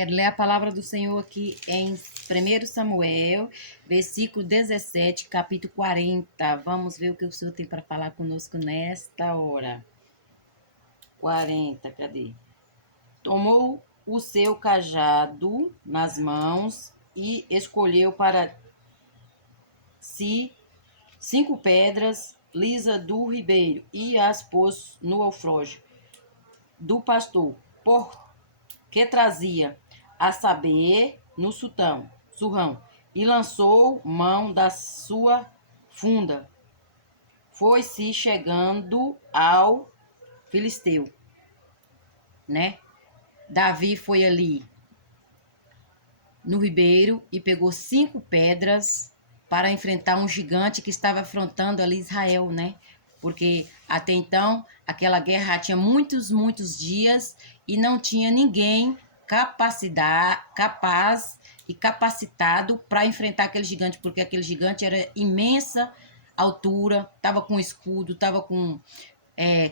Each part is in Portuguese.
Quero ler a palavra do Senhor aqui em 1 Samuel, versículo 17, capítulo 40. Vamos ver o que o Senhor tem para falar conosco nesta hora. 40, cadê? Tomou o seu cajado nas mãos e escolheu para si 5 pedras lisas do ribeiro e as pôs no alforje do pastor, porque trazia, a saber, no surrão, e lançou mão da sua funda. Foi-se chegando ao filisteu, né? Davi foi ali no ribeiro e pegou 5 pedras para enfrentar um gigante que estava afrontando ali Israel, né? Porque até então aquela guerra tinha muitos dias e não tinha ninguém capaz e capacitado para enfrentar aquele gigante, porque aquele gigante era imensa altura, estava com escudo, estava com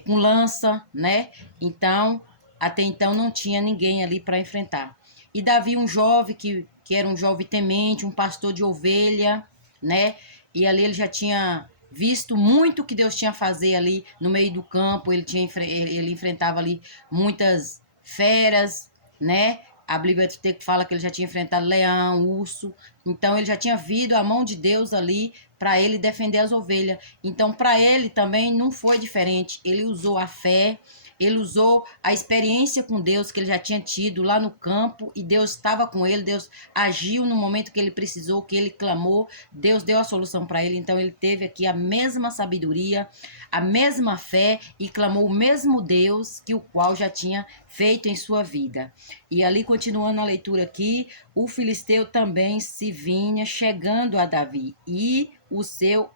lança, né? Então, até então não tinha ninguém ali para enfrentar. E Davi, um jovem que era um jovem temente, um pastor de ovelha, né? E ali ele já tinha visto muito que Deus tinha a fazer ali no meio do campo. Ele enfrentava ali muitas feras, né? A Bíblia fala que ele já tinha enfrentado leão, urso. Então ele já tinha visto a mão de Deus ali para ele defender as ovelhas. Então para ele também não foi diferente. Ele usou a fé, ele usou a experiência com Deus que ele já tinha tido lá no campo e Deus estava com ele, Deus agiu no momento que ele precisou, que ele clamou, Deus deu a solução para ele. Então ele teve aqui a mesma sabedoria, a mesma fé e clamou o mesmo Deus que o qual já tinha feito em sua vida. E ali, continuando a leitura aqui, o filisteu também se vinha chegando a Davi e o seu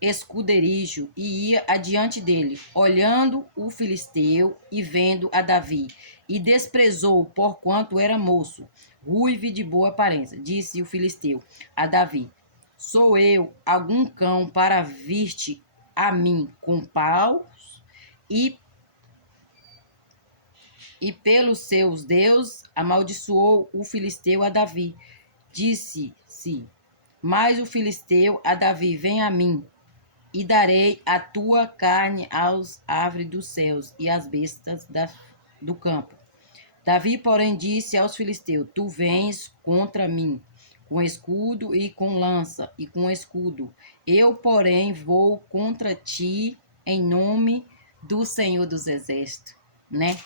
escuderijo e ia adiante dele, olhando o filisteu e vendo a Davi, e desprezou, porquanto era moço, ruivo e de boa aparência. Disse o filisteu a Davi: sou eu algum cão para vir-te a mim com paus? E pelos seus deuses amaldiçoou o filisteu a Davi. Disse-se mas o filisteu a Davi: vem a mim, e darei a tua carne aos aves dos céus e às bestas do campo. Davi, porém, disse aos filisteus: tu vens contra mim com escudo e com lança e com escudo. Eu, porém, vou contra ti em nome do Senhor dos Exércitos, né?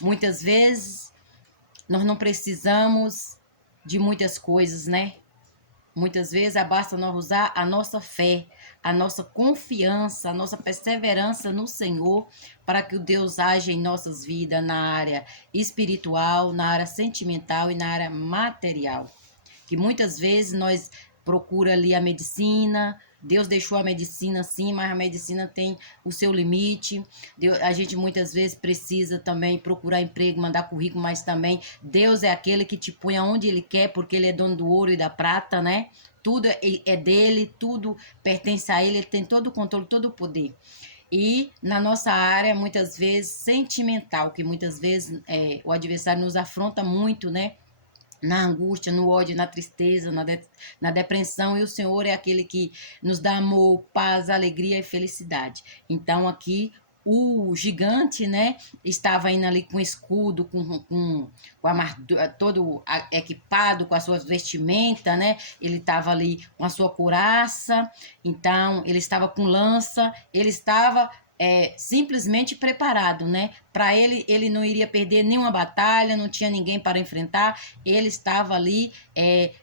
Muitas vezes nós não precisamos de muitas coisas, né? Muitas vezes basta nós usar a nossa fé, a nossa confiança, a nossa perseverança no Senhor para que o Deus age em nossas vidas na área espiritual, na área sentimental e na área material. Que muitas vezes nós procura ali a medicina, Deus deixou a medicina sim, mas a medicina tem o seu limite. A gente muitas vezes precisa também procurar emprego, mandar currículo, mas também Deus é aquele que te põe aonde Ele quer, porque Ele é dono do ouro e da prata, né? Tudo é dele, tudo pertence a Ele, Ele tem todo o controle, todo o poder. E na nossa área, muitas vezes, sentimental, que muitas vezes o adversário nos afronta muito, né? Na angústia, no ódio, na tristeza, na depressão, e o Senhor é aquele que nos dá amor, paz, alegria e felicidade. Então aqui o gigante, né, estava indo ali com escudo, com todo equipado, com as suas vestimentas, né, ele estava ali com a sua couraça, então ele estava com lança, ele estava simplesmente preparado, né? Para ele não iria perder nenhuma batalha, não tinha ninguém para enfrentar, ele estava ali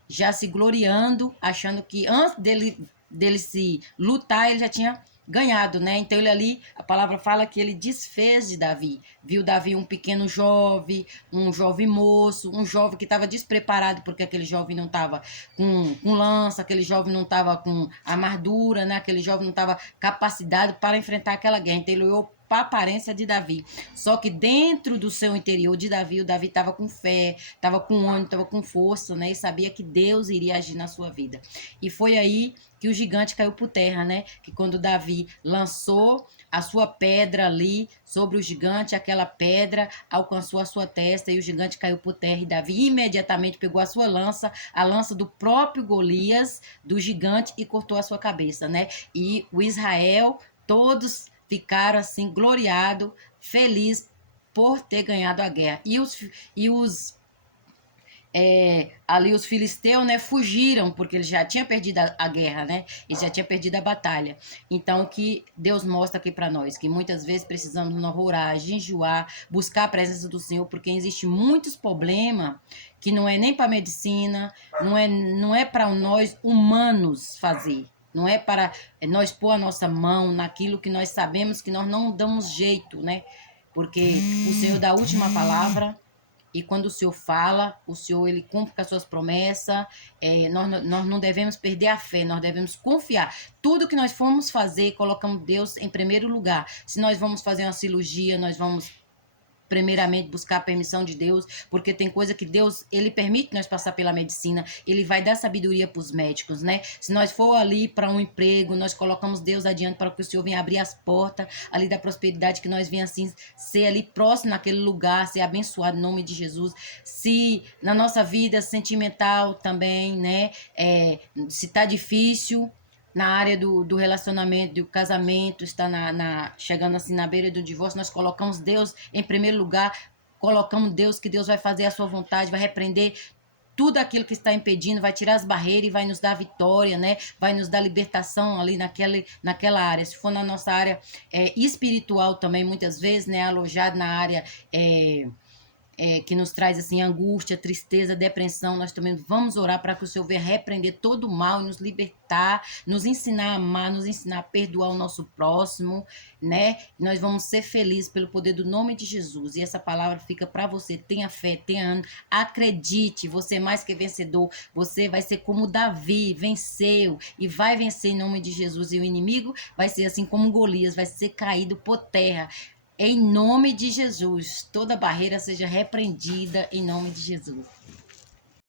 já se gloriando, achando que antes dele se lutar, ele já tinha ganhado, né? Então ele ali, a palavra fala que ele desfez de Davi, viu Davi um pequeno jovem, um jovem moço, um jovem que estava despreparado, porque aquele jovem não estava com lança, aquele jovem não estava com armadura, né? Aquele jovem não estava capacitado para enfrentar aquela guerra. Então ele olhou aparência de Davi. Só que dentro do seu interior de Davi, o Davi estava com fé, estava com ânimo, estava com força, né? E sabia que Deus iria agir na sua vida. E foi aí que o gigante caiu por terra, né? Que quando Davi lançou a sua pedra ali sobre o gigante, aquela pedra alcançou a sua testa e o gigante caiu por terra. E Davi imediatamente pegou a sua lança, a lança do próprio Golias, do gigante, e cortou a sua cabeça, né? E o Israel, todos ficaram assim, gloriados, felizes por ter ganhado a guerra. Ali os filisteus, né, fugiram, porque eles já tinham perdido a guerra, né? Eles já tinham perdido a batalha. Então, o que Deus mostra aqui para nós, que muitas vezes precisamos nos orar, jejuar, buscar a presença do Senhor, porque existe muitos problemas que não é nem para medicina, não é para nós humanos fazer. Não é para nós pôr a nossa mão naquilo que nós sabemos que nós não damos jeito, né? Porque o Senhor dá a última palavra. E quando o Senhor fala, o Senhor ele cumpre com as suas promessas. Nós não devemos perder a fé, nós devemos confiar. Tudo que nós formos fazer, colocamos Deus em primeiro lugar. Se nós vamos fazer uma cirurgia, nós vamos primeiramente buscar a permissão de Deus, porque tem coisa que Deus, ele permite nós passar pela medicina, ele vai dar sabedoria para os médicos, né? Se nós for ali para um emprego, nós colocamos Deus adiante para que o Senhor venha abrir as portas ali da prosperidade, que nós venha assim ser ali próximo naquele lugar, ser abençoado em nome de Jesus. Se na nossa vida sentimental também, né, se tá difícil, na área do relacionamento, do casamento, está chegando assim na beira do divórcio, nós colocamos Deus em primeiro lugar, colocamos Deus, que Deus vai fazer a sua vontade, vai repreender tudo aquilo que está impedindo, vai tirar as barreiras e vai nos dar vitória, né? Vai nos dar libertação ali naquela área. Se for na nossa área espiritual também, muitas vezes, né? Alojado na área que nos traz assim angústia, tristeza, depressão, nós também vamos orar para que o Senhor venha repreender todo o mal e nos libertar, nos ensinar a amar, nos ensinar a perdoar o nosso próximo, né? Nós vamos ser felizes pelo poder do nome de Jesus. E essa palavra fica para você. Tenha fé, tenha ânimo, acredite, você é mais que vencedor. Você vai ser como Davi, venceu e vai vencer em nome de Jesus. E o inimigo vai ser assim como Golias, vai ser caído por terra. Em nome de Jesus, toda barreira seja repreendida em nome de Jesus.